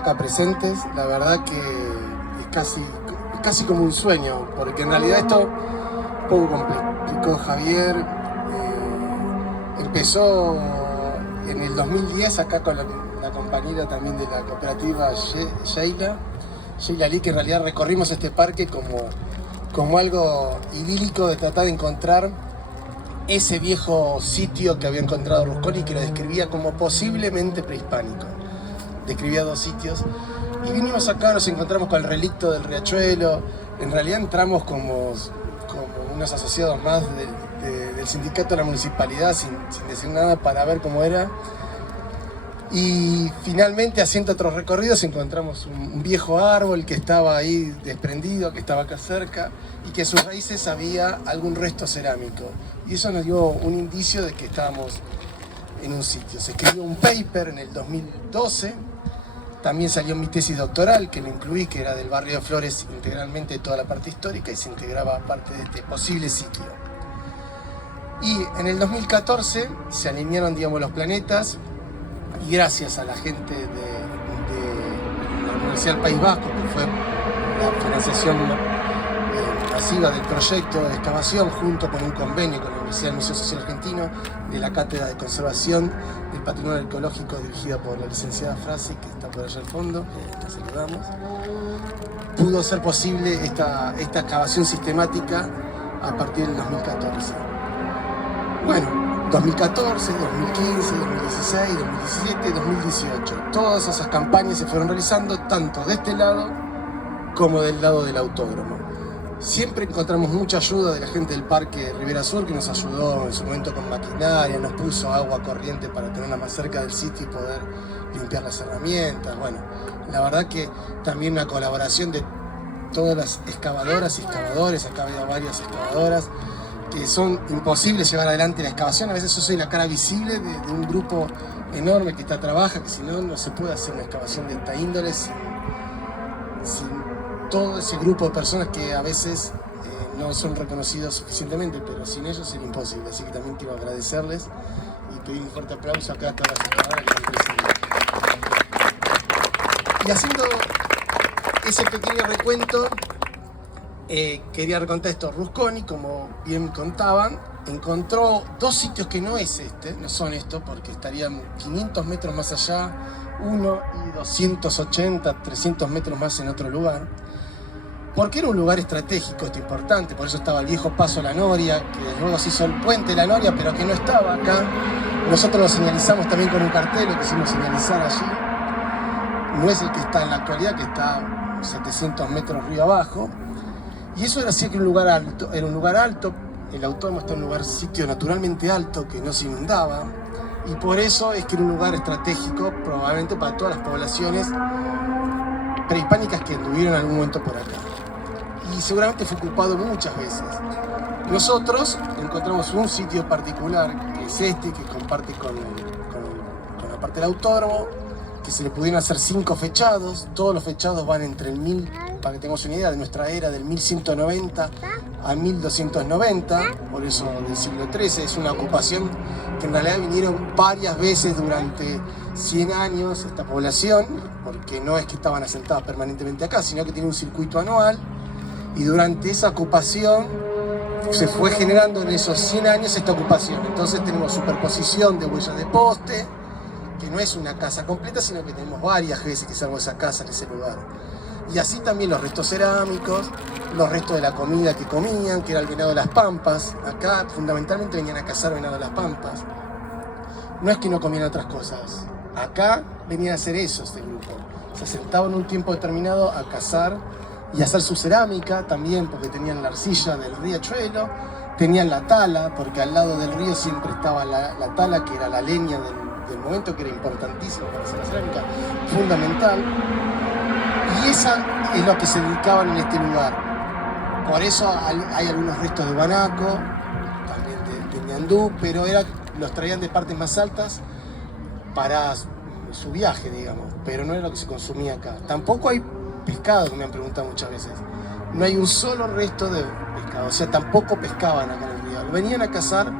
acá presentes. La verdad que es casi como un sueño, porque en realidad esto poco complicó Javier. Empezó en el 2010 acá con la compañera también de la cooperativa Sheila Lee, que en realidad recorrimos este parque como algo idílico de tratar de encontrar ese viejo sitio que había encontrado Rusconi, que lo describía como posiblemente prehispánico. Describía 2 sitios. Y vinimos acá, nos encontramos con el relicto del riachuelo. En realidad entramos como unos asociados más del sindicato de la municipalidad sin decir nada para ver cómo era. Y finalmente, haciendo otros recorridos, encontramos un viejo árbol que estaba ahí desprendido, que estaba acá cerca, y que en sus raíces había algún resto cerámico. Y eso nos dio un indicio de que estábamos en un sitio. Se escribió un paper en el 2012, también salió mi tesis doctoral, que lo incluí, que era del barrio de Flores, integralmente toda la parte histórica, y se integraba parte de este posible sitio. Y en el 2014 se alinearon, digamos, los planetas, y gracias a la gente de la Universidad del País Vasco, que fue la financiación masiva del proyecto de excavación, junto con un convenio con la Universidad del Museo Social Argentino, de la Cátedra de Conservación del Patrimonio Arqueológico, dirigida por la licenciada Frasi, que está por allá al fondo, la saludamos, pudo ser posible esta excavación sistemática a partir del 2014. Bueno, 2014, 2015, 2016, 2017, 2018. Todas esas campañas se fueron realizando tanto de este lado como del lado del autódromo. Siempre encontramos mucha ayuda de la gente del Parque Ribera Sur, que nos ayudó en su momento con maquinaria, nos puso agua corriente para tenerla más cerca del sitio y poder limpiar las herramientas. Bueno, la verdad que también una colaboración de todas las excavadoras y excavadores. Acá había varias excavadoras que son imposibles llevar adelante la excavación. A veces yo soy la cara visible de un grupo enorme que trabaja, que si no, no se puede hacer una excavación de esta índole sin todo ese grupo de personas que a veces no son reconocidos suficientemente, pero sin ellos sería imposible. Así que también quiero agradecerles y pedir un fuerte aplauso acá a todas las excavadoras que han presentado. Y haciendo ese pequeño recuento, quería recontar esto. Rusconi, como bien contaban, encontró 2 sitios que no son estos, porque estarían 500 metros más allá, uno, y 280, 300 metros más en otro lugar, porque era un lugar estratégico, importante. Por eso estaba el viejo paso a la Noria, que luego se hizo el puente de la Noria, pero que no estaba acá. Nosotros lo señalizamos también con un cartel, lo quisimos señalizar allí. No es el que está en la actualidad, que está 700 metros río abajo. Y eso hacía que era un lugar alto, el autódromo está en un sitio naturalmente alto que no se inundaba, y por eso es que era un lugar estratégico probablemente para todas las poblaciones prehispánicas que anduvieron en algún momento por acá. Y seguramente fue ocupado muchas veces. Nosotros encontramos un sitio particular, que es este, que comparte con la parte del autódromo, que se le pudieron hacer 5 fechados. Todos los fechados van entre para que tengamos una idea, de nuestra era, del 1190 a 1290, por eso del siglo XIII. Es una ocupación que en realidad vinieron varias veces durante 100 años esta población, porque no es que estaban asentadas permanentemente acá, sino que tiene un circuito anual, y durante esa ocupación se fue generando en esos 100 años esta ocupación. Entonces tenemos superposición de huellas de poste, que no es una casa completa, sino que tenemos varias veces que salvo esa casa en ese lugar. Y así también los restos cerámicos, los restos de la comida que comían, que era el venado de las pampas. Acá fundamentalmente venían a cazar venado de las pampas. No es que no comían otras cosas. Acá venían a hacer eso, este grupo. Se sentaban un tiempo determinado a cazar y a hacer su cerámica también, porque tenían la arcilla del riachuelo, tenían la tala, porque al lado del río siempre estaba la tala, que era la leña del momento, que era importantísima para hacer la cerámica, fundamental. Y esa es lo que se dedicaban en este lugar. Por eso hay algunos restos de guanaco, también de ñandú, pero los traían de partes más altas para su viaje, digamos, pero no era lo que se consumía acá. Tampoco hay pescado, que me han preguntado muchas veces. No hay un solo resto de pescado, o sea, tampoco pescaban acá en el río. Venían a cazar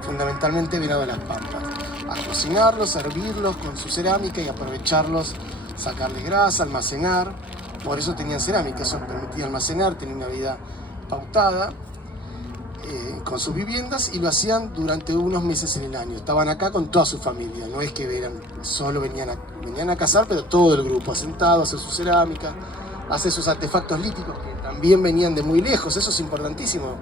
fundamentalmente venado de las pampas, a cocinarlos, a hervirlos con su cerámica y aprovecharlos sacarle grasa, almacenar. Por eso tenían cerámica, eso permitía almacenar, tener una vida pautada con sus viviendas, y lo hacían durante unos meses en el año. Estaban acá con toda su familia, no es que solo venían a cazar, pero todo el grupo asentado, a hacer su cerámica, a hacer sus artefactos líticos, que también venían de muy lejos. Eso es importantísimo.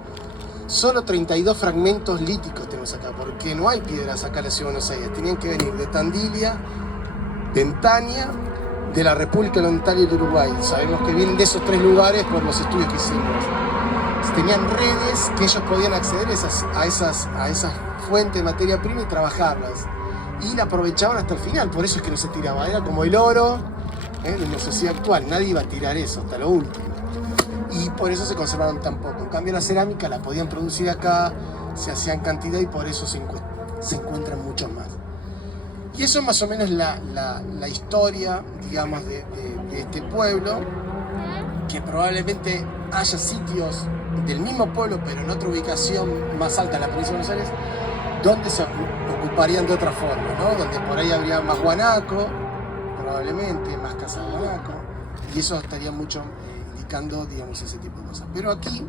Solo 32 fragmentos líticos tenemos acá, porque no hay piedras acá en la Ciudad de Buenos Aires. Tenían que venir de Tandilia, de Entania, de la República Oriental y del Uruguay. Sabemos que vienen de esos 3 lugares por los estudios que hicimos. Tenían redes que ellos podían acceder a esas fuentes de materia prima y trabajarlas. Y la aprovechaban hasta el final, por eso es que no se tiraba. Era como el oro de la sociedad actual, nadie iba a tirar eso hasta lo último. Y por eso se conservaron tan poco. En cambio la cerámica la podían producir acá, se hacía en cantidad y por eso se encuentran muchos más. Y eso es más o menos la historia, digamos, de este pueblo, que probablemente haya sitios del mismo pueblo, pero en otra ubicación más alta en la provincia de Buenos Aires, donde se ocuparían de otra forma, ¿no? Donde por ahí habría más guanaco, probablemente, más casa de guanaco, y eso estaría mucho indicando, digamos, ese tipo de cosas. Pero aquí,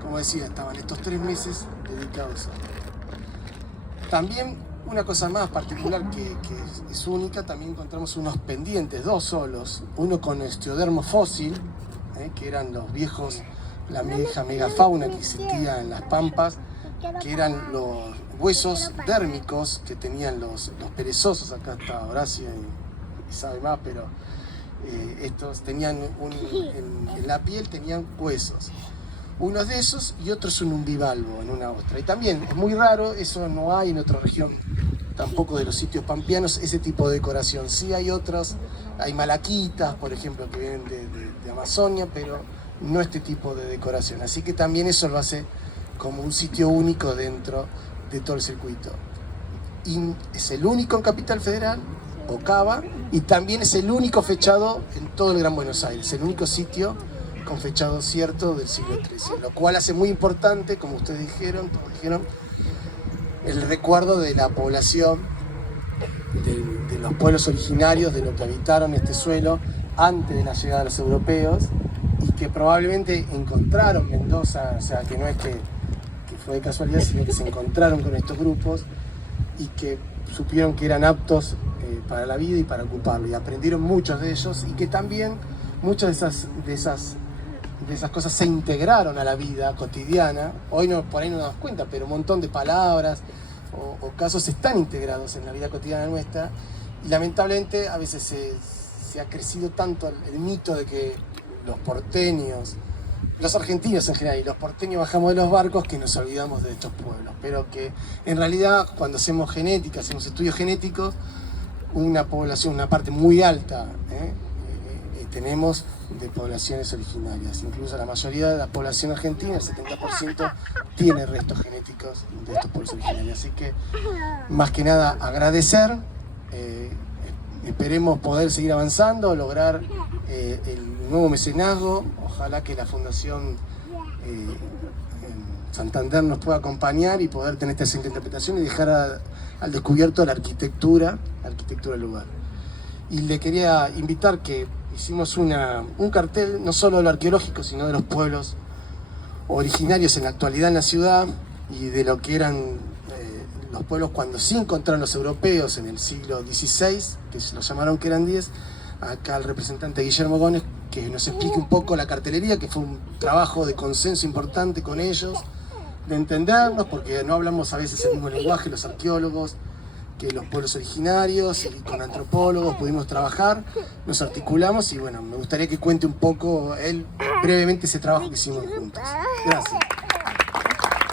como decía, estaban estos 3 meses dedicados a... También, una cosa más particular que es única, también encontramos unos pendientes, 2 solos, uno con osteodermo fósil, que eran los viejos, la vieja megafauna que existía en las pampas, que eran los huesos dérmicos que tenían los perezosos. Acá está Horacio y sabe más, pero estos tenían en la piel tenían huesos. Uno de esos y otro es un umbivalvo en una ostra. Y también es muy raro, eso no hay en otra región, tampoco de los sitios pampeanos, ese tipo de decoración. Sí hay otras, hay malaquitas, por ejemplo, que vienen de Amazonia, pero no este tipo de decoración. Así que también eso lo hace como un sitio único dentro de todo el circuito. Y es el único en Capital Federal, o Cava, y también es el único fechado en todo el Gran Buenos Aires, el único sitio con fechado cierto del siglo XIII, lo cual hace muy importante, como ustedes dijeron, el recuerdo de la población, de los pueblos originarios, de los que habitaron este suelo antes de la llegada de los europeos, y que probablemente encontraron Mendoza, o sea, que no es que fue de casualidad, sino que se encontraron con estos grupos y que supieron que eran aptos para la vida y para ocuparlo, y aprendieron muchos de ellos, y que también muchas de esas cosas se integraron a la vida cotidiana. Hoy por ahí no nos damos cuenta, pero un montón de palabras o casos están integrados en la vida cotidiana nuestra, y lamentablemente a veces se ha crecido tanto el mito de que los porteños, los argentinos en general y los porteños bajamos de los barcos, que nos olvidamos de estos pueblos, pero que en realidad cuando hacemos genética, hacemos estudios genéticos, una población, una parte muy alta tenemos de poblaciones originarias. Incluso la mayoría de la población argentina, el 70%, tiene restos genéticos de estos pueblos originarios. Así que, más que nada, agradecer, esperemos poder seguir avanzando, lograr el nuevo mecenazgo. Ojalá que la Fundación Santander nos pueda acompañar y poder tener esta siguiente interpretación y dejar al descubierto la arquitectura del lugar. Y le quería invitar que hicimos un cartel no solo de lo arqueológico, sino de los pueblos originarios en la actualidad en la ciudad, y de lo que eran los pueblos cuando sí encontraron los europeos en el siglo XVI, que se los llamaron que eran 10. Acá el representante Guillermo Gómez, que nos explique un poco la cartelería, que fue un trabajo de consenso importante con ellos, de entendernos, porque no hablamos a veces el mismo lenguaje los arqueólogos que los pueblos originarios, y con antropólogos pudimos trabajar, nos articulamos, y bueno, me gustaría que cuente un poco él brevemente ese trabajo que hicimos juntos. Gracias.